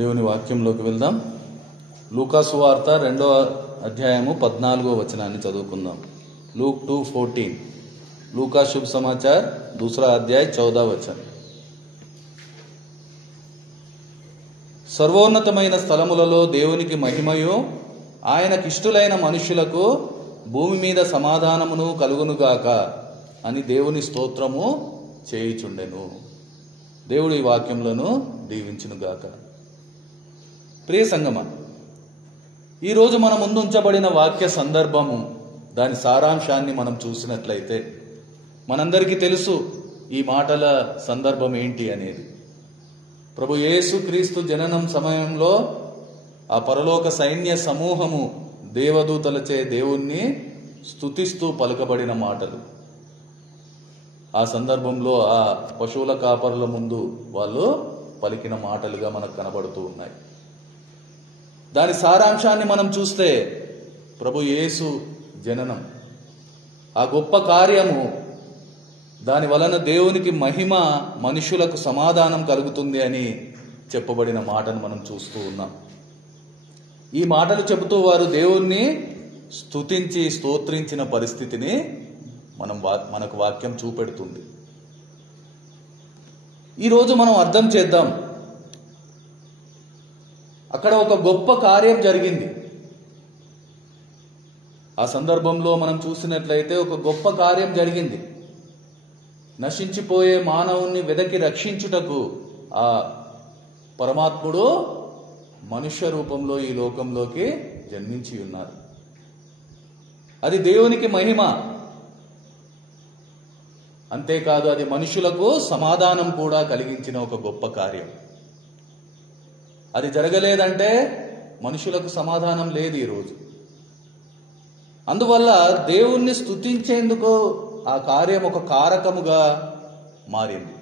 దేవుని వాక్యంలోకి వెళ్దాం. లూకా సువార్త 2వ అధ్యాయము 14వ వచనాన్ని చదువుకుందాం. लूक 2:14 लूका शुभ समाचार 2रा अध्याय 14 वचन. సర్వోన్నతమైన స్థలములలో దేవునికి మహిమయు ఆయనకిష్టులైన మనుష్యులకు భూమి మీద సమాధానమును కలుగునుగాక అని దేవుని స్తోత్రము చేయుచుండెను. దేవుడి వాక్యములను దీవించునుగాక. ప్రియ సంగమా, ఈరోజు మన ముందు ఉంచబడిన వాక్య సందర్భము, దాని సారాంశాన్ని మనం చూసినట్లయితే మనందరికీ తెలుసు ఈ మాటల సందర్భం ఏంటి అనేది. ప్రభు యేసు క్రీస్తు జననం సమయంలో ఆ పరలోక సైన్య సమూహము దేవదూతలచే దేవుణ్ణి స్తుతిస్తూ పలుకబడిన మాటలు. ఆ సందర్భంలో ఆ పశువుల కాపరుల ముందు వాళ్ళు పలికిన మాటలుగా మనకు కనబడుతూ ఉన్నాయి. దాని సారాంశాన్ని మనం చూస్తే ప్రభు యేసు జననం, ఆ గొప్ప కార్యము, దాని వలన దేవునికి మహిమ, మనుషులకు సమాధానం కలుగుతుంది అని చెప్పబడిన మాటను మనం చూస్తూ ఉన్నాం. ఈ మాటలు చెబుతూ వారు దేవుణ్ణి స్తుతించి స్తోత్రించిన పరిస్థితిని మనకు వాక్యం చూపెడుతుంది. ఈరోజు మనం అర్థం చేద్దాం. అక్కడ ఒక గొప్ప కార్యం జరిగింది. ఆ సందర్భంలో మనం చూసినట్లయితే ఒక గొప్ప కార్యం జరిగింది. నశించిపోయే మానవుణ్ణి వెదకి రక్షించుటకు ఆ పరమాత్ముడు మనుష్య రూపంలో ఈ లోకంలోకి జన్మించి ఉన్నారు. అది దేవునికి మహిమ. అంతేకాదు, అది మనుషులకు సమాధానం కూడా కలిగించిన ఒక గొప్ప కార్యం. అది జరగలేదంటే మనుషులకు సమాధానం లేదు ఈరోజు. అందువల్ల దేవుణ్ణి స్తుతించేందుకు ఆ కార్యం ఒక కారకముగా మారింది.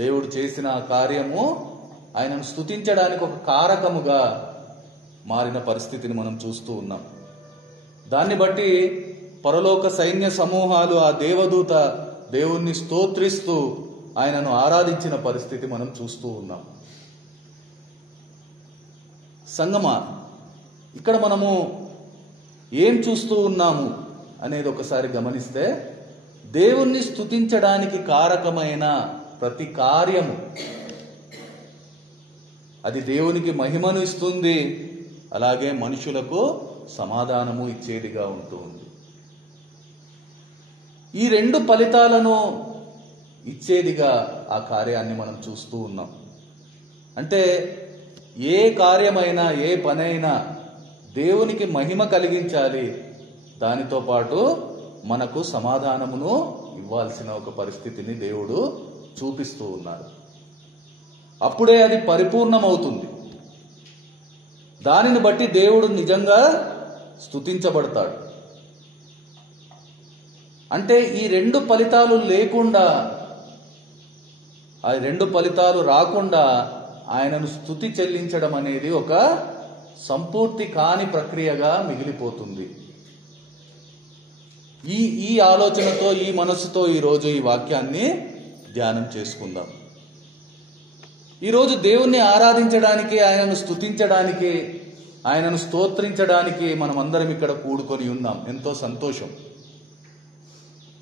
దేవుడు చేసిన ఆ కార్యము ఆయనను స్తుతించడానికి ఒక కారకముగా మారిన పరిస్థితిని మనం చూస్తూ ఉన్నాం. దాన్ని బట్టి పరలోక సైన్య సమూహాలు ఆ దేవదూత దేవుణ్ణి స్తోత్రిస్తూ ఆయనను ఆరాధించిన పరిస్థితి మనం చూస్తూ ఉన్నాం. సంగమా, ఇక్కడ మనము ఏం చూస్తూ ఉన్నాము అనేది ఒకసారి గమనిస్తే, దేవుణ్ణి స్తుతించడానికి కారకమైన ప్రతి కార్యము అది దేవునికి మహిమను ఇస్తుంది, అలాగే మనుషులకు సమాధానము ఇచ్చేదిగా ఉంటుంది. ఈ రెండు ఫలితాలను ఇచ్చేదిగా ఆ కార్యాన్ని మనం చూస్తూ ఉన్నాం. అంటే ఏ కార్యమైనా, ఏ పనైనా దేవునికి మహిమ కలిగించాలి, దానితో పాటు మనకు సమాధానమును ఇవ్వాల్సిన ఒక పరిస్థితిని దేవుడు చూపిస్తూ ఉన్నారు. అప్పుడే అది పరిపూర్ణమవుతుంది. దానిని బట్టి దేవుడు నిజంగా స్తుతించబడతాడు. అంటే ఈ రెండు ఫలితాలు లేకుండా, ఆ రెండు ఫలితాలు రాకుండా ఆయనను స్తుతి చెల్లించడం అనేది ఒక సంపూర్తి కాని ప్రక్రియగా మిగిలిపోతుంది. ఈ ఆలోచనతో, ఈ మనసుతో ఈరోజు ఈ వాక్యాన్ని ధ్యానం చేసుకుందాం. ఈరోజు దేవుణ్ణి ఆరాధించడానికి, ఆయనను స్తుతించడానికి, ఆయనను స్తోత్రించడానికి మనం అందరం ఇక్కడ కూడుకొని ఉన్నాం. ఎంతో సంతోషం.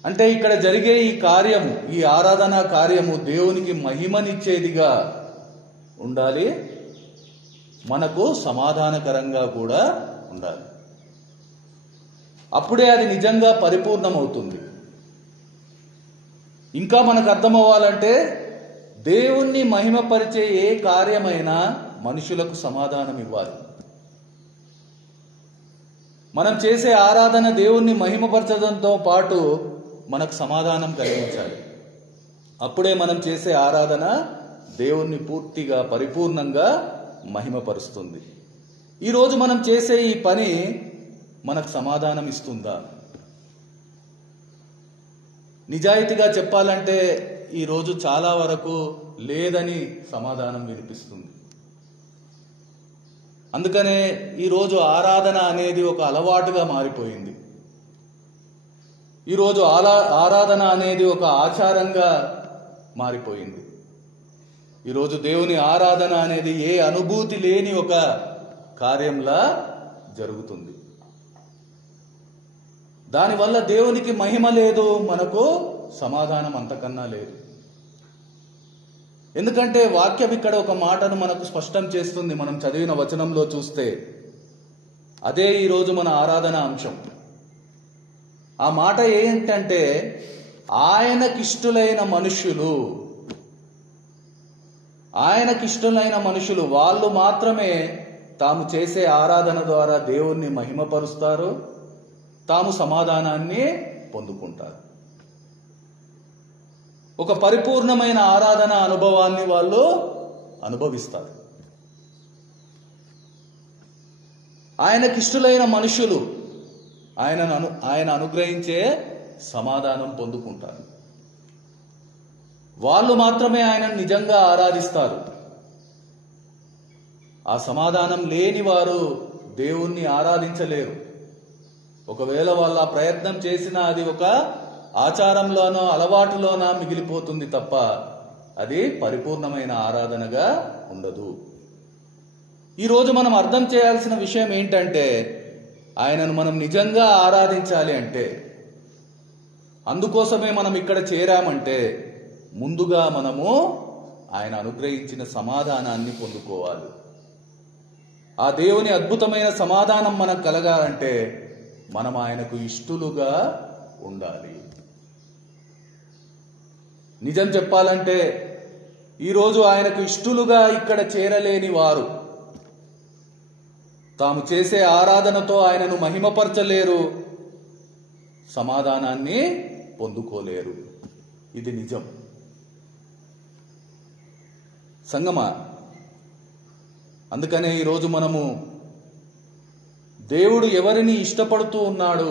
అంటే ఇక్కడ జరిగే ఈ కార్యము, ఈ ఆరాధనా కార్యము దేవునికి మహిమనిచ్చేదిగా ఉండాలి, మనకు సమాధానకరంగా కూడా ఉండాలి. అప్పుడే అది నిజంగా పరిపూర్ణమవుతుంది. ఇంకా మనకు అర్థమవ్వాలంటే, దేవుణ్ణి మహిమపరిచే ఏ కార్యమైనా మనుషులకు సమాధానం ఇవ్వాలి. మనం చేసే ఆరాధన దేవుణ్ణి మహిమపరచడంతో పాటు మనకు సమాధానం కలిగించాలి. అప్పుడే మనం చేసే ఆరాధన దేవుణ్ణి పూర్తిగా, పరిపూర్ణంగా మహిమపరుస్తుంది. ఈరోజు మనం చేసే ఈ పని మనకు సమాధానం ఇస్తుందా? నిజాయితీగా చెప్పాలంటే ఈరోజు చాలా వరకు లేదని సమాధానం వినిపిస్తుంది. అందుకనే ఈరోజు ఆరాధన అనేది ఒక అలవాటుగా మారిపోయింది. ఈరోజు ఆరాధన అనేది ఒక ఆచారంగా మారిపోయింది. ఈరోజు దేవుని ఆరాధన అనేది ఏ అనుభూతి లేని ఒక కార్యంలా జరుగుతుంది. దానివల్ల దేవునికి మహిమ లేదు, మనకు సమాధానం అంతకన్నా లేదు. ఎందుకంటే వాక్యం ఇక్కడ ఒక మాటను మనకు స్పష్టం చేస్తుంది. మనం చదివిన వచనంలో చూస్తే అదే ఈరోజు మన ఆరాధన అంశం. ఆ మాట ఏంటంటే, ఆయనకిష్టులైన మనుషులు వాళ్ళు మాత్రమే తాము చేసే ఆరాధన ద్వారా దేవుణ్ణి మహిమపరుస్తారు, తాము సమాధానాన్ని పొందుకుంటారు. ఒక పరిపూర్ణమైన ఆరాధన అనుభవాన్ని వాళ్ళు అనుభవిస్తారు. ఆయనకిష్టులైన మనుషులు ఆయన అనుగ్రహించే సమాధానం పొందుకుంటారు. వాళ్ళు మాత్రమే ఆయనను నిజంగా ఆరాధిస్తారు. ఆ సమాధానం లేని వారు దేవుణ్ణి ఆరాధించలేరు. ఒకవేళ వాళ్ళ ప్రయత్నం చేసినా అది ఒక ఆచారంలోనో అలవాటులోనో మిగిలిపోతుంది తప్ప అది పరిపూర్ణమైన ఆరాధనగా ఉండదు. ఈరోజు మనం అర్థం చేయాల్సిన విషయం ఏంటంటే, ఆయనను మనం నిజంగా ఆరాధించాలి అంటే, అందుకోసమే మనం ఇక్కడ చేరామంటే, ముందుగా మనము ఆయన అనుగ్రహించిన సమాధానాన్ని పొందుకోవాలి. ఆ దేవుని అద్భుతమైన సమాధానం మనకు కలగాలంటే మనం ఆయనకు ఇష్టలుగా ఉండాలి. నిజం చెప్పాలంటే ఈరోజు ఆయనకు ఇష్టలుగా ఇక్కడ చేరలేని వారు తాము చేసే ఆరాధనతో ఆయనను మహిమపరచలేరు, సమాధానాన్ని పొందుకోలేరు. ఇది నిజం. సంగమా, అందుకనే ఈరోజు మనము దేవుడు ఎవరిని ఇష్టపడుతూ ఉన్నాడు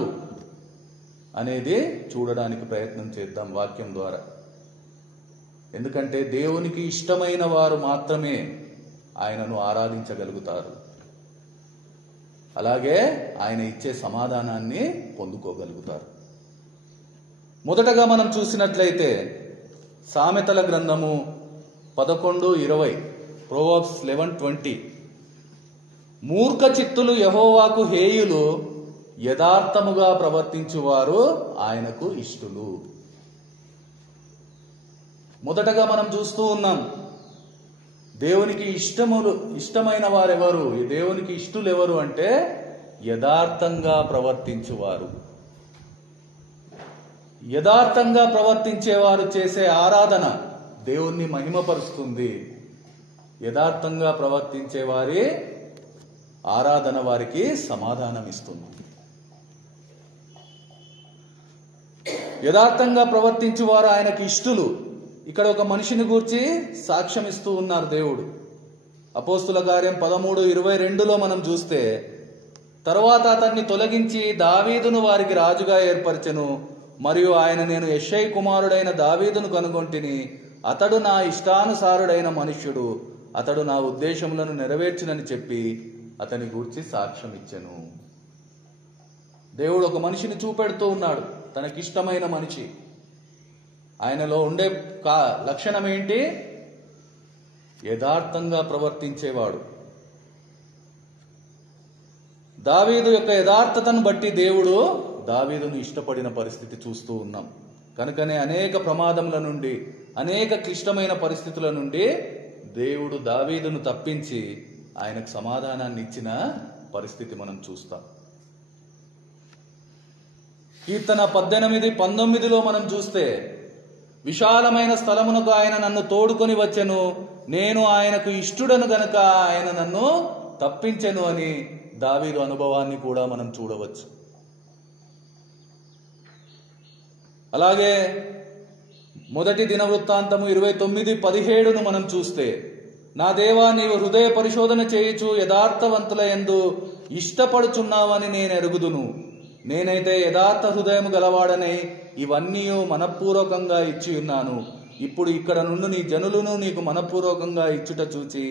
అనేది చూడడానికి ప్రయత్నం చేద్దాం వాక్యం ద్వారా. ఎందుకంటే దేవునికి ఇష్టమైన వారు మాత్రమే ఆయనను ఆరాధించగలుగుతారు, అలాగే ఆయన ఇచ్చే సమాధానాన్ని పొందుకోగలుగుతారు. మొదటగా మనం చూసినట్లయితే సామెతల గ్రంథము 11:20, ప్రొవర్బ్స్ 11:20, మూర్ఖ చిత్తులు యెహోవాకు హేయులు, యథార్థముగా ప్రవర్తించువారు ఆయనకు ఇష్టులు. మొదటగా మనం చూస్తూ ఉన్నాం, దేవునికి ఇష్టమైన వారెవరు, దేవునికి ఇష్టులు ఎవరు అంటే యథార్థంగా ప్రవర్తించువారు. యథార్థంగా ప్రవర్తించేవారు చేసే ఆరాధన దేవుణ్ణి మహిమపరుస్తుంది. యథార్థంగా ప్రవర్తించే వారి ఆరాధన వారికి సమాధానం ఇస్తుంది. యథార్థంగా ప్రవర్తించువారు ఆయనకి ఇష్టులు. ఇక్కడ ఒక మనిషిని గూర్చి సాక్ష్యం ఇస్తూ ఉన్నారు దేవుడు. అపోస్తుల కార్యం 13:22లో మనం చూస్తే, తరువాత అతన్ని తొలగించి దావీదును వారికి రాజుగా ఏర్పరచెను, మరియు ఆయన నేను యెషై కుమారుడైన దావీదును కనుగొంటిని, అతడు నా ఇష్టానుసారుడైన మనుష్యుడు, అతడు నా ఉద్దేశములను నెరవేర్చునని చెప్పి అతని గూర్చి సాక్ష్యం ఇచ్చెను. దేవుడు ఒక మనిషిని చూపెడుతూ ఉన్నాడు, తనకిష్టమైన మనిషి. ఆయనలో ఉండే లక్షణం ఏంటి? యథార్థంగా ప్రవర్తించేవాడు. దావీదు యొక్క యథార్థతను బట్టి దేవుడు దావీదును ఇష్టపడిన పరిస్థితి చూస్తూ ఉన్నాం. కనుకనే అనేక ప్రమాదముల నుండి, అనేక క్లిష్టమైన పరిస్థితుల నుండి దేవుడు దావీదును తప్పించి ఆయనకు సమాధానాన్ని ఇచ్చిన పరిస్థితి మనం చూస్తాం. కీర్తన 18:19లో మనం చూస్తే, విశాలమైన స్థలమునకు ఆయన నన్ను తోడుకొని వచ్చెను, నేను ఆయనకు ఇష్టుడను గనుక ఆయన నన్ను తప్పించెను అని దావీదు అనుభవాన్ని కూడా మనం చూడవచ్చు. అలాగే మొదటి దినవృత్తాంతము 29:17 మనం చూస్తే, నా దేవా, నీవు హృదయ పరిశోధన చేయుచు యథార్థవంతుల యందు ఇష్టపడుచున్నావని నేను ఎరుగుదును. నేనైతే యథార్థ హృదయము గలవాడనై ఇవన్నీ మనపూర్వకంగా ఇచ్చి ఉన్నాను. ఇప్పుడు ఇక్కడ నుండి నీ జనులను నీకు మనపూర్వకంగా ఇచ్చుట చూచి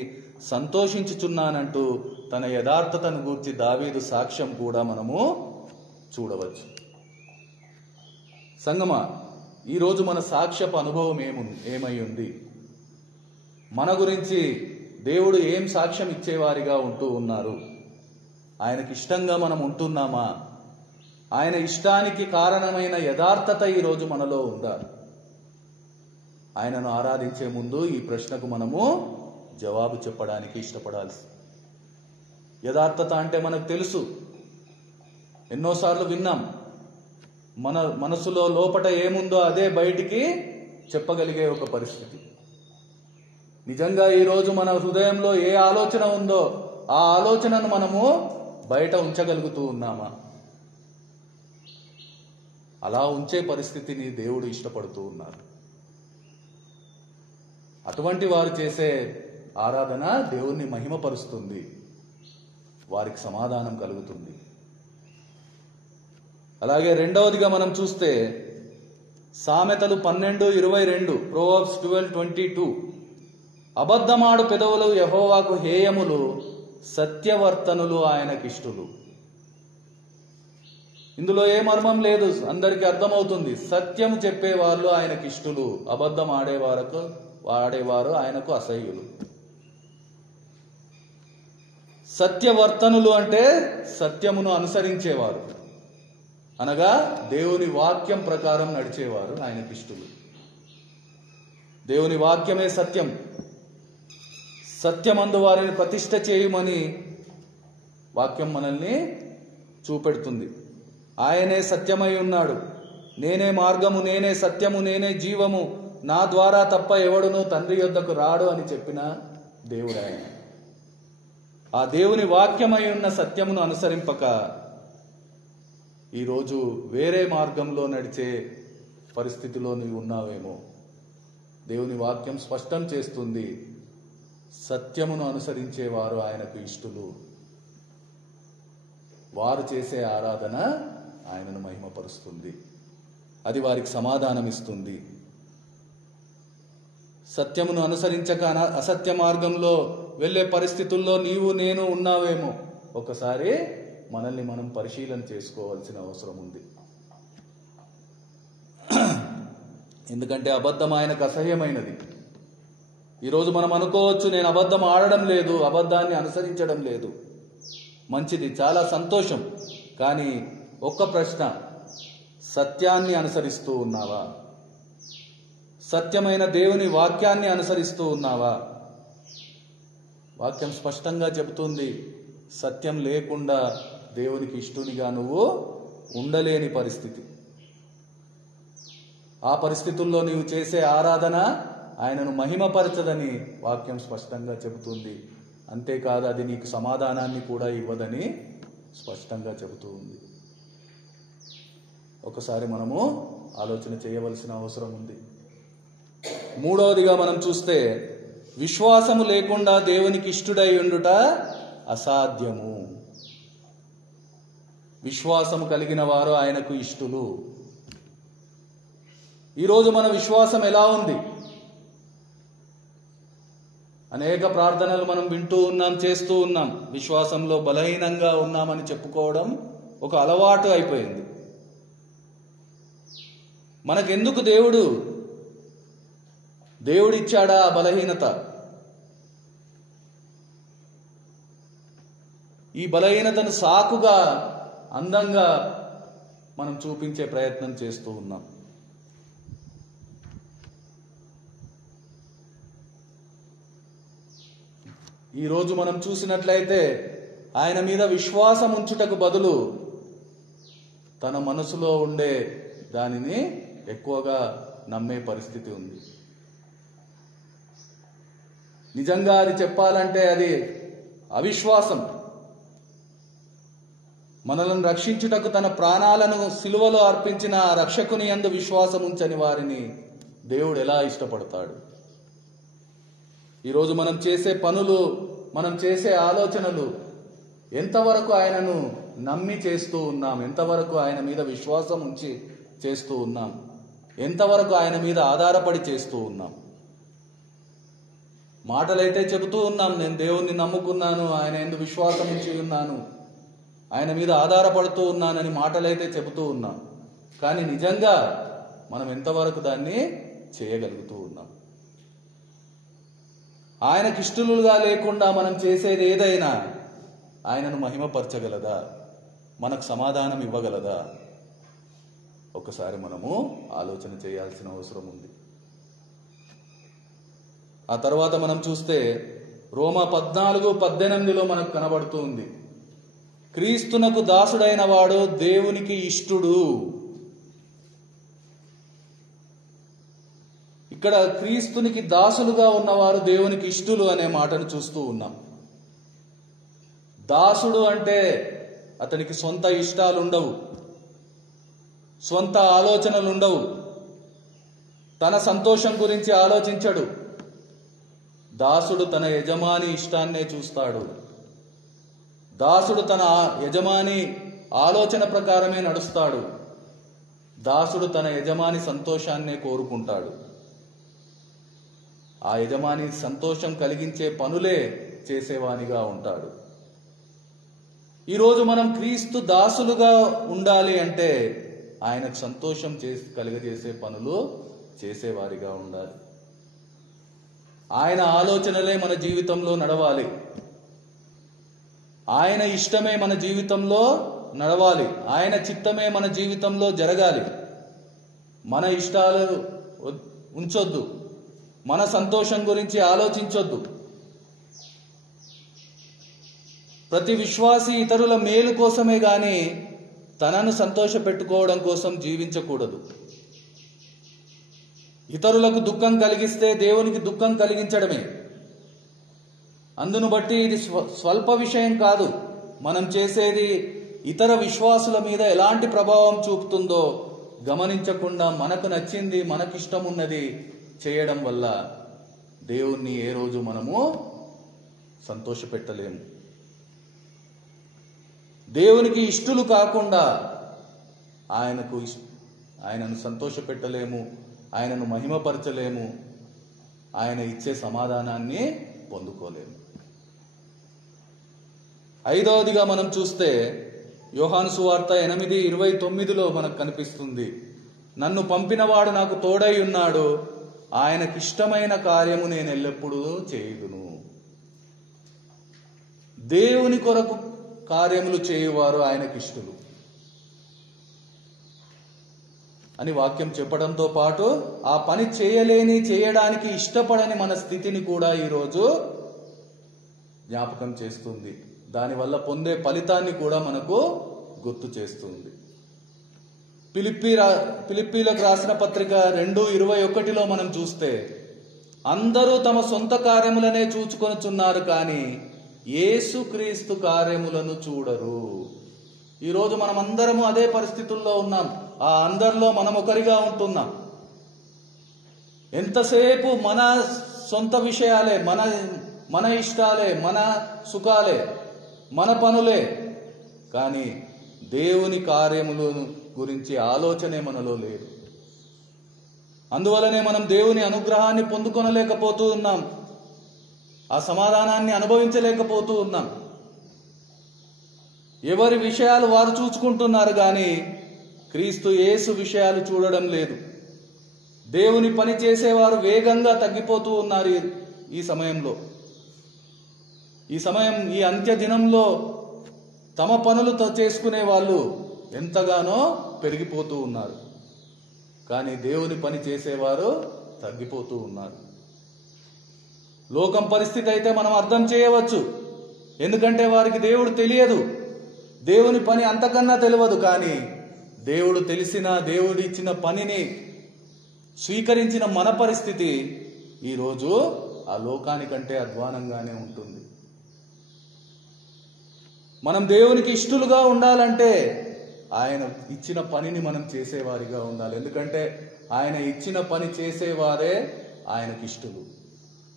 సంతోషించుచున్నానంటూ తన యథార్థతను గూర్చి దావీదు సాక్ష్యం కూడా మనము చూడవచ్చు. సంగమా, ఈరోజు మన సాక్ష్యపు అనుభవం ఏమై ఉంది? మన గురించి దేవుడు ఏం సాక్ష్యం ఇచ్చేవారిగా ఉంటూ ఉన్నారు? ఆయనకి ఇష్టంగా మనం ఉంటున్నామా? ఆయన ఇష్టానికి కారణమైన యథార్థత ఈరోజు మనలో ఉందా? ఆయనను ఆరాధించే ముందు ఈ ప్రశ్నకు మనము జవాబు చెప్పడానికి ఇష్టపడాల్సి. యథార్థత అంటే మనకు తెలుసు, ఎన్నోసార్లు విన్నాం. మన మనసులో లోపట ఏముందో అదే బయటికి చెప్పగలిగే ఒక పరిస్థితి. నిజంగా ఈరోజు మన హృదయంలో ఏ ఆలోచన ఉందో ఆ ఆలోచనను మనము బయట ఉంచగలుగుతూ ఉన్నామా? అలా ఉంచే పరిస్థితిని దేవుడు ఇష్టపడుతూ ఉన్నారు. అటువంటి వారు చేసే ఆరాధన దేవుణ్ణి మహిమపరుస్తుంది, వారికి సమాధానం కలుగుతుంది. అలాగే రెండవదిగా మనం చూస్తే సామెతలు 12:22, Proverbs 12:22, అబద్ధమాడు పెదవులు యెహోవాకు హేయములు, సత్యవర్తనులు ఆయనకిష్టులు. ఇందులో ఏ మర్మం లేదు, అందరికీ అర్థమవుతుంది. సత్యం చెప్పే వాళ్ళు ఆయనకిష్టులు, అబద్ధం ఆడేవారు ఆయనకు అసహ్యులు. సత్యవర్తనులు అంటే సత్యమును అనుసరించేవారు, అనగా దేవుని వాక్యం ప్రకారం నడిచేవారు ఆయనకిష్టులు. దేవుని వాక్యమే సత్యం. సత్యమందు వారిని ప్రతిష్ఠ చేయమని వాక్యం మనల్ని చూపెడుతుంది. ఆయనే సత్యమై ఉన్నాడు. నేనే మార్గము, నేనే సత్యము, నేనే జీవము, నా ద్వారా తప్ప ఎవడును తండ్రి యొద్దకు రాడు అని చెప్పిన దేవుడు ఆయన. ఆ దేవుని వాక్యమై ఉన్న సత్యమును అనుసరింపక ఈరోజు వేరే మార్గంలో నడిచే పరిస్థితిలో నీవు ఉన్నావేమో. దేవుని వాక్యం స్పష్టం చేస్తుంది, సత్యమును అనుసరించేవారు ఆయనకు ఇష్టులు. వారు చేసే ఆరాధన ఆయనను మహిమపరుస్తుంది, అది వారికి సమాధానం ఇస్తుంది. సత్యమును అనుసరించక అసత్య మార్గంలో వెళ్ళే పరిస్థితుల్లో నీవు నేను ఉన్నావేమో. ఒకసారి మనల్ని మనం పరిశీలన చేసుకోవాల్సిన అవసరం ఉంది. ఎందుకంటే అబద్ధం ఆయనకు అసహ్యమైనది. ఈరోజు మనం అనుకోవచ్చు, నేను అబద్ధం ఆడడం లేదు, అబద్ధాన్ని అనుసరించడం లేదు. మంచిది, చాలా సంతోషం. కానీ ఒక్క ప్రశ్న, సత్యాన్ని అనుసరిస్తూ ఉన్నావా? సత్యమైన దేవుని వాక్యాన్ని అనుసరిస్తూ ఉన్నావా? వాక్యం స్పష్టంగా చెబుతుంది, సత్యం లేకుండా దేవునికి ఇష్టునిగా నువ్వు ఉండలేని పరిస్థితి. ఆ పరిస్థితుల్లో నీవు చేసే ఆరాధన ఆయనను మహిమపరచదని వాక్యం స్పష్టంగా చెబుతుంది. అంతేకాదు, అది నీకు సమాధానాన్ని కూడా ఇవ్వదని స్పష్టంగా చెబుతూ ఉంది. ఒకసారి మనము ఆలోచన చేయవలసిన అవసరం ఉంది. మూడవదిగా మనం చూస్తే, విశ్వాసము లేకుండా దేవునికి ఇష్టుడై ఉండుట అసాధ్యము. విశ్వాసము కలిగిన వారు ఆయనకు ఇష్టులు. ఈరోజు మన విశ్వాసం ఎలా ఉంది? అనేక ప్రార్థనలు మనం వింటూ ఉన్నాం, చేస్తూ ఉన్నాం. విశ్వాసంలో బలహీనంగా ఉన్నామని చెప్పుకోవడం ఒక అలవాటు అయిపోయింది. మనకెందుకు దేవుడిచ్చాడా ఆ బలహీనత? ఈ బలహీనతను సాకుగా, అందంగా మనం చూపించే ప్రయత్నం చేస్తూ ఉన్నాం. ఈరోజు మనం చూసినట్లయితే ఆయన మీద విశ్వాసం ఉంచుటకు బదులు తన మనసులో ఉండే దానిని ఎక్కువగా నమ్మే పరిస్థితి ఉంది. నిజంగా అది చెప్పాలంటే అది అవిశ్వాసం. మనలను రక్షించుటకు తన ప్రాణాలను సిలువలో అర్పించిన రక్షకుని యందు విశ్వాసం ఉంచని వారిని దేవుడు ఎలా ఇష్టపడతాడు? ఈరోజు మనం చేసే పనులు, మనం చేసే ఆలోచనలు ఎంతవరకు ఆయనను నమ్మి చేస్తూ ఉన్నాం? ఎంతవరకు ఆయన మీద విశ్వాసం ఉంచి చేస్తూ ఉన్నాం? ఎంతవరకు ఆయన మీద ఆధారపడి చేస్తూ ఉన్నాం? మాటలైతే చెబుతూ ఉన్నాం, నేను దేవుణ్ణి నమ్ముకున్నాను, ఆయన యందు విశ్వాసం ఉంచి ఉన్నాను, ఆయన మీద ఆధారపడుతూ ఉన్నానని మాటలైతే చెబుతూ ఉన్నాం. కానీ నిజంగా మనం ఎంతవరకు దాన్ని చేయగలుగుతూ ఉన్నాం? ఆయనకిష్టలుగా లేకుండా మనం చేసేది ఏదైనా ఆయనను మహిమపరచగలదా? మనకు సమాధానం ఇవ్వగలదా? ఒకసారి మనము ఆలోచన చేయాల్సిన అవసరం ఉంది. ఆ తర్వాత మనం చూస్తే రోమా 14:18 మనకు కనబడుతూ ఉంది, క్రీస్తునకు దాసుడైన వాడు దేవునికి ఇష్టుడు. ఇక్కడ క్రీస్తునికి దాసులుగా ఉన్నవారు దేవునికి ఇష్టులు అనే మాటను చూస్తూ ఉన్నాం. దాసుడు అంటే అతనికి సొంత ఇష్టాలు ఉండవు, సొంత ఆలోచనలు ఉండవు, తన సంతోషం గురించి ఆలోచించడు. దాసుడు తన యజమాని ఇష్టాన్నే చూస్తాడు. దాసుడు తన యజమాని ఆలోచన ప్రకారమే నడుస్తాడు. దాసుడు తన యజమాని సంతోషాన్నే కోరుకుంటాడు. ఆ యజమాని సంతోషం కలిగించే పనులే చేసేవానిగా ఉంటాడు. ఈరోజు మనం క్రీస్తు దాసులుగా ఉండాలి అంటే ఆయనకు సంతోషం కలిగజేసే పనులు చేసేవారిగా ఉండాలి. ఆయన ఆలోచనలే మన జీవితంలో నడవాలి. ఆయన ఇష్టమే మన జీవితంలో నడవాలి. ఆయన చిత్తమే మన జీవితంలో జరగాలి. మన ఇష్టాలు ఉంచొద్దు, మన సంతోషం గురించి ఆలోచించొద్దు. ప్రతి విశ్వాసి ఇతరుల మేలు కోసమే గాని తనను సంతోష పెట్టుకోవడం కోసం జీవించకూడదు. ఇతరులకు దుఃఖం కలిగిస్తే దేవునికి దుఃఖం కలిగించడమే. అందును బట్టి ఇది స్వల్ప విషయం కాదు. మనం చేసేది ఇతర విశ్వాసుల మీద ఎలాంటి ప్రభావం చూపుతుందో గమనించకుండా మనకు నచ్చింది, మనకిష్టం ఉన్నది చేయడం వల్ల దేవుణ్ణి ఏ రోజు మనము సంతోష పెట్టలేము. దేవునికి ఇష్టలు కాకుండా ఆయనను సంతోష పెట్టలేము, ఆయనను మహిమపరచలేము, ఆయన ఇచ్చే సమాధానాన్ని పొందుకోలేము. 5వదిగా మనం చూస్తే యోహాను సువార్త 8:29 మనకు కనిపిస్తుంది, నన్ను పంపినవాడు నాకు తోడై ఉన్నాడు, ఆయనకిష్టమైన కార్యము నేను ఎల్లప్పుడూ చేయుదును. దేవుని కొరకు కార్యములు చేయువారు ఆయనకిష్టులు అని వాక్యం చెప్పడంతో పాటు ఆ పని చేయడానికి ఇష్టపడని మన స్థితిని కూడా ఈరోజు జ్ఞాపకం చేస్తుంది. దానివల్ల పొందే ఫలితాన్ని కూడా మనకు గుర్తు చేస్తుంది. ఫిలిప్పీలకు రాసిన పత్రిక 2:21 మనం చూస్తే, అందరూ తమ సొంత కార్యములనే చూచుకొనుచున్నారు కానీ యేసుక్రీస్తు కార్యములను చూడరు. ఈరోజు మనం అందరము అదే పరిస్థితుల్లో ఉన్నాం. ఆ అందరిలో మనం ఒకరిగా ఉంటున్నాం. ఎంతసేపు మన సొంత విషయాలే, మన ఇష్టాలే, మన సుఖాలే, మన పనులే, కానీ దేవుని కార్యముల గురించి ఆలోచనే మనలో లేదు. అందువలనే మనం దేవుని అనుగ్రహాన్ని పొందుకొనలేకపోతూ ఉన్నాం, ఆ సమాధానాన్ని అనుభవించలేకపోతూ ఉన్నాం. ఎవరి విషయాలు వారు చూసుకుంటున్నారు కానీ క్రీస్తు యేసు విషయాలు చూడడం లేదు. దేవుని పని చేసేవారు వేగంగా తగ్గిపోతూ ఉన్నారు. ఈ సమయంలో, ఈ అంత్య దినంలో తమ పనులతో చేసుకునే వాళ్ళు ఎంతగానో పెరిగిపోతూ ఉన్నారు. కానీ దేవుని పని చేసేవారు తగ్గిపోతూ ఉన్నారు. లోకం పరిస్థితి అయితే మనం అర్థం చేయవచ్చు. ఎందుకంటే వారికి దేవుడు తెలియదు, దేవుని పని అంతకన్నా తెలియదు. కానీ దేవుడు తెలిసిన, దేవుడు ఇచ్చిన పనిని స్వీకరించిన మన పరిస్థితి ఈరోజు ఆ లోకానికంటే అధ్వానంగానే ఉంటుంది. మనం దేవునికి ఇష్టలుగా ఉండాలంటే ఆయన ఇచ్చిన పనిని మనం చేసేవారిగా ఉండాలి. ఎందుకంటే ఆయన ఇచ్చిన పని చేసేవారే ఆయనకిష్టులు.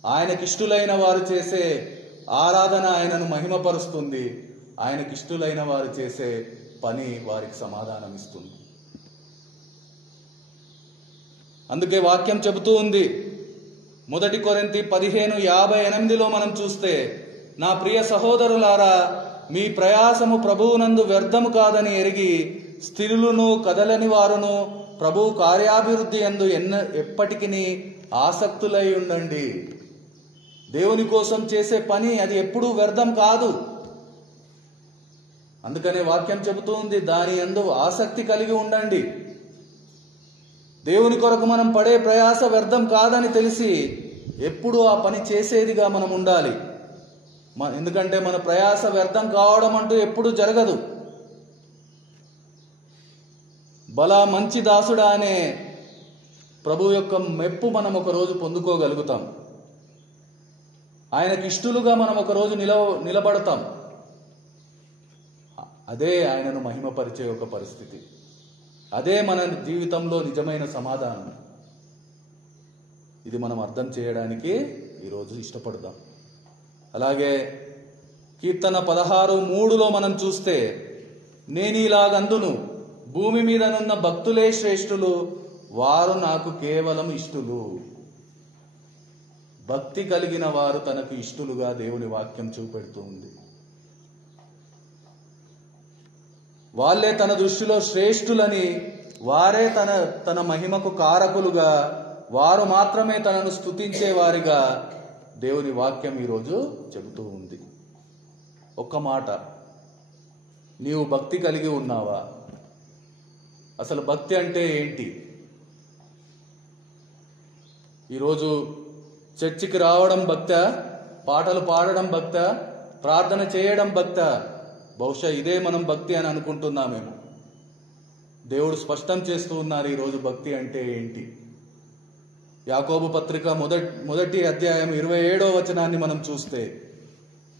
ఆయనకిష్టులైన వారు చేసే ఆరాధన ఆయనను మహిమపరుస్తుంది. ఆయనకిష్టులైన వారు చేసే పని వారికి సమాధానం ఇస్తుంది. అందుకే వాక్యం చెబుతూ ఉంది, 1 కొరింథీ 15:58 మనం చూస్తే, నా ప్రియ సహోదరులారా, మీ ప్రయాసము ప్రభువునందు వ్యర్థము కాదని ఎరిగి స్థిరులను కదలని వారును ప్రభు కార్యాభివృద్ధి యందు ఎప్పటికీ ఆసక్తులై ఉండండి. దేవుని కోసం చేసే పని అది ఎప్పుడూ వ్యర్థం కాదు. అందుకనే వాక్యం చెబుతూ ఉంది, దాని యందు ఆసక్తి కలిగి ఉండండి. దేవుని కొరకు మనం పడే ప్రయాస వ్యర్థం కాదని తెలిసి ఎప్పుడూ ఆ పని చేసేదిగా మనం ఉండాలి. ఎందుకంటే మన ప్రయాస వ్యర్థం కావడం అంటూ ఎప్పుడూ జరగదు. బలా మంచి దాసుడా అనే ప్రభు యొక్క మెప్పు మనం ఒకరోజు పొందుకోగలుగుతాం. ఆయనకి ఇష్టలుగా మనం ఒకరోజు నిలబడతాం. అదే ఆయనను మహిమపరిచే ఒక పరిస్థితి. అదే మన జీవితంలో నిజమైన సమాధానం. ఇది మనం అర్థం చేయడానికి ఈరోజు ఇష్టపడదాం. అలాగే కీర్తన 16:3 మనం చూస్తే, నేనీలాగందును, భూమి మీదనున్న భక్తులే శ్రేష్ఠులు, వారు నాకు కేవలం ఇష్టులు. భక్తి కలిగిన వారు తనకు ఇష్టులుగా దేవుని వాక్యం చూపెడుతూ ఉంది. వాళ్ళే తన దృష్టిలో శ్రేష్ఠులని, వారే తన మహిమకు కారకులుగా, వారు మాత్రమే తనను స్తుతించే వారిగా దేవుని వాక్యం ఈరోజు చెబుతూ ఉంది. ఒక్క మాట, నీవు భక్తి కలిగి ఉన్నావా? అసలు భక్తి అంటే ఏంటి? ఈరోజు చర్చికి రావడం భక్తా? పాటలు పాడడం భక్తా? ప్రార్థన చేయడం భక్తా? బహుశా ఇదే మనం భక్తి అని అనుకుంటున్నామేమో. దేవుడు స్పష్టం చేస్తూ ఉన్నారు ఈరోజు భక్తి అంటే ఏంటి. యాకోబు పత్రిక మొదటి అధ్యాయం 27వ వచనాన్ని మనం చూస్తే,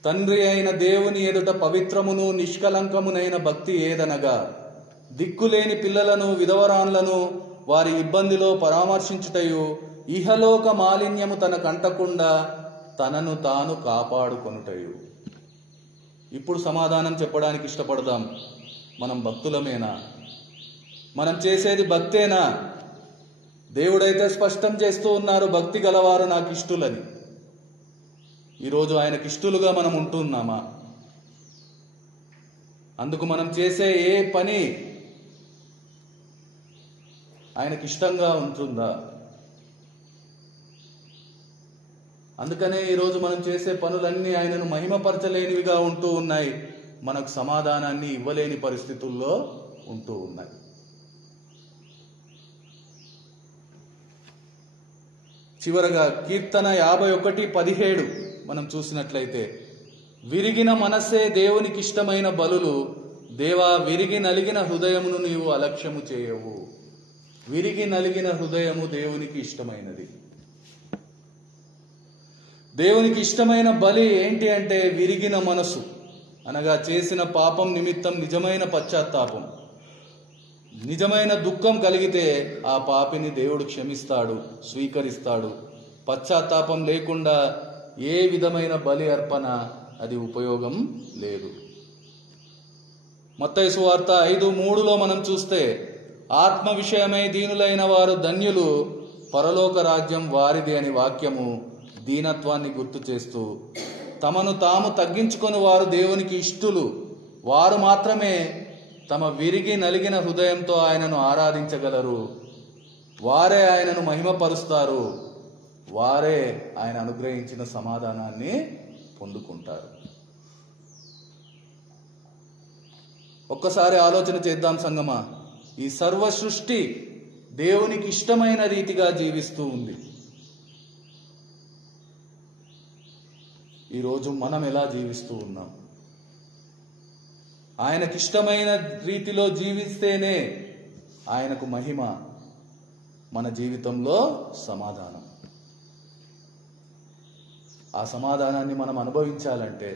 తండ్రి అయిన దేవుని ఎదుట పవిత్రమును నిష్కలంకమునైన భక్తి ఏదనగా, దిక్కులేని పిల్లలను విధవరాన్లను వారి ఇబ్బందిలో పరామర్శించుటయు, ఇహలోక మాలిన్యము తనకంటకుండా తనను తాను కాపాడుకొనుటయు. ఇప్పుడు సమాధానం చెప్పడానికి ఇష్టపడదాం. మనం భక్తులమేనా? మనం చేసేది భక్తేనా? దేవుడైతే స్పష్టం చేస్తూ ఉన్నారు, భక్తి గలవారు నాకు ఇష్టులని. ఈరోజు ఆయనకి ఇష్టులుగా మనం ఉంటున్నామా? అందుకు మనం చేసే ఏ పని ఆయనకి ఇష్టంగా ఉంటుందా? అందుకనే ఈరోజు మనం చేసే పనులన్నీ ఆయనను మహిమపరచలేనివిగా ఉంటూ ఉన్నాయి. మనకు సమాధానాన్ని ఇవ్వలేని పరిస్థితుల్లో ఉంటూ ఉన్నాయి. చివరగా కీర్తన 51:17 మనం చూసినట్లయితే, విరిగిన మనస్సే దేవునికి ఇష్టమైన బలులు, దేవా విరిగి నలిగిన హృదయమును నీవు అలక్ష్యము చేయవు. విరిగి నలిగిన హృదయము దేవునికి ఇష్టమైనది. దేవునికి ఇష్టమైన బలి ఏంటి అంటే విరిగిన మనసు, అనగా చేసిన పాపం నిమిత్తం నిజమైన పశ్చాత్తాపం, నిజమైన దుఃఖం కలిగితే ఆ పాపిని దేవుడు క్షమిస్తాడు, స్వీకరిస్తాడు. పశ్చాత్తాపం లేకుండా ఏ విధమైన బలి అర్పణ అది ఉపయోగం లేదు. మత్తయి సువార్త 5:3 మనం చూస్తే, ఆత్మ విషయమై దీనులైన వారు ధన్యులు, పరలోక రాజ్యం వారిది అని వాక్యము దీనత్వాన్ని గుర్తు చేస్తూ, తమను తాము తగ్గించుకొని వారు దేవునికి ఇష్టులు, వారు మాత్రమే తమ విరిగి నలిగిన హృదయంతో ఆయనను ఆరాధించగలరు, వారే ఆయనను మహిమపరుస్తారు, వారే ఆయన అనుగ్రహించిన సమాధానాన్ని పొందుకుంటారు. ఒక్కసారి ఆలోచన చేద్దాం సంగమా. ఈ సర్వ సృష్టి దేవునికి ఇష్టమైన రీతిగా జీవిస్తూ ఉంది. ఈరోజు మనం ఎలా జీవిస్తూ ఉన్నాం? ఆయనకి ఇష్టమైన రీతిలో జీవిస్తేనే ఆయనకు మహిమ, మన జీవితంలో సమాధానం. ఆ సమాధానాన్ని మనం అనుభవించాలంటే,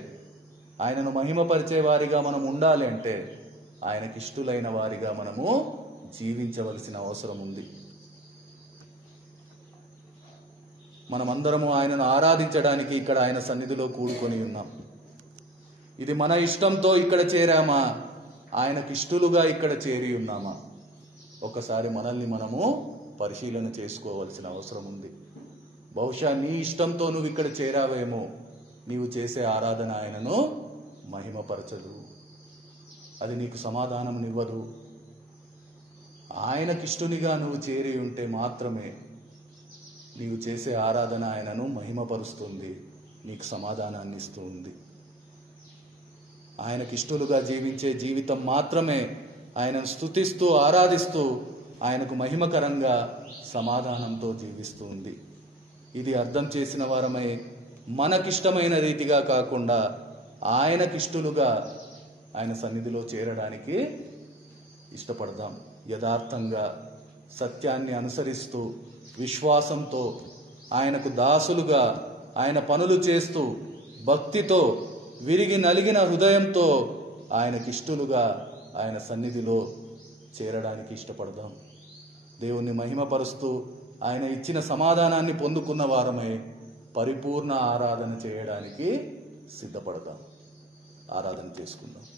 ఆయనను మహిమపరిచే వారిగా మనం ఉండాలి అంటే, ఆయనకి ఇష్టలైన వారిగా మనము జీవించవలసిన అవసరం ఉంది. మనమందరము ఆయనను ఆరాధించడానికి ఇక్కడ ఆయన సన్నిధిలో కూడుకొని ఉన్నాం. ఇది మన ఇష్టంతో ఇక్కడ చేరామా? ఆయనకి ఇష్టలుగా ఇక్కడ చేరి ఉన్నామా? ఒకసారి మనల్ని మనము పరిశీలన చేసుకోవాల్సిన అవసరం ఉంది. బహుశా నీ ఇష్టంతో నువ్వు ఇక్కడ చేరావేమో, నీవు చేసే ఆరాధన ఆయనను మహిమపరచదు, అది నీకు సమాధానంనివ్వదు. ఆయనకిష్టునిగా నువ్వు చేరి ఉంటే మాత్రమే నీవు చేసే ఆరాధన ఆయనను మహిమపరుస్తుంది, నీకు సమాధానాన్ని ఇస్తూ ఉంది. ఆయనకిష్టలుగా జీవించే జీవితం మాత్రమే ఆయనను స్తుతిస్తూ ఆరాధిస్తూ ఆయనకు మహిమకరంగా సమాధానంతో జీవిస్తూ ఉంది. ఇది అర్థం చేసిన వారమై మనకిష్టమైన రీతిగా కాకుండా ఆయనకిష్టలుగా ఆయన సన్నిధిలో చేరడానికి ఇష్టపడదాం. యథార్థంగా సత్యాన్ని అనుసరిస్తూ విశ్వాసంతో ఆయనకు దాసులుగా ఆయన పనులు చేస్తూ భక్తితో విరిగి నలిగిన హృదయంతో ఆయనకిష్టలుగా ఆయన సన్నిధిలో చేరడానికి ఇష్టపడదాం. దేవుణ్ణి మహిమపరుస్తూ ఆయన ఇచ్చిన సమాధానాన్ని పొందుకున్న వారమై పరిపూర్ణ ఆరాధన చేయడానికి సిద్ధపడదాం. ఆరాధన చేసుకుందాం.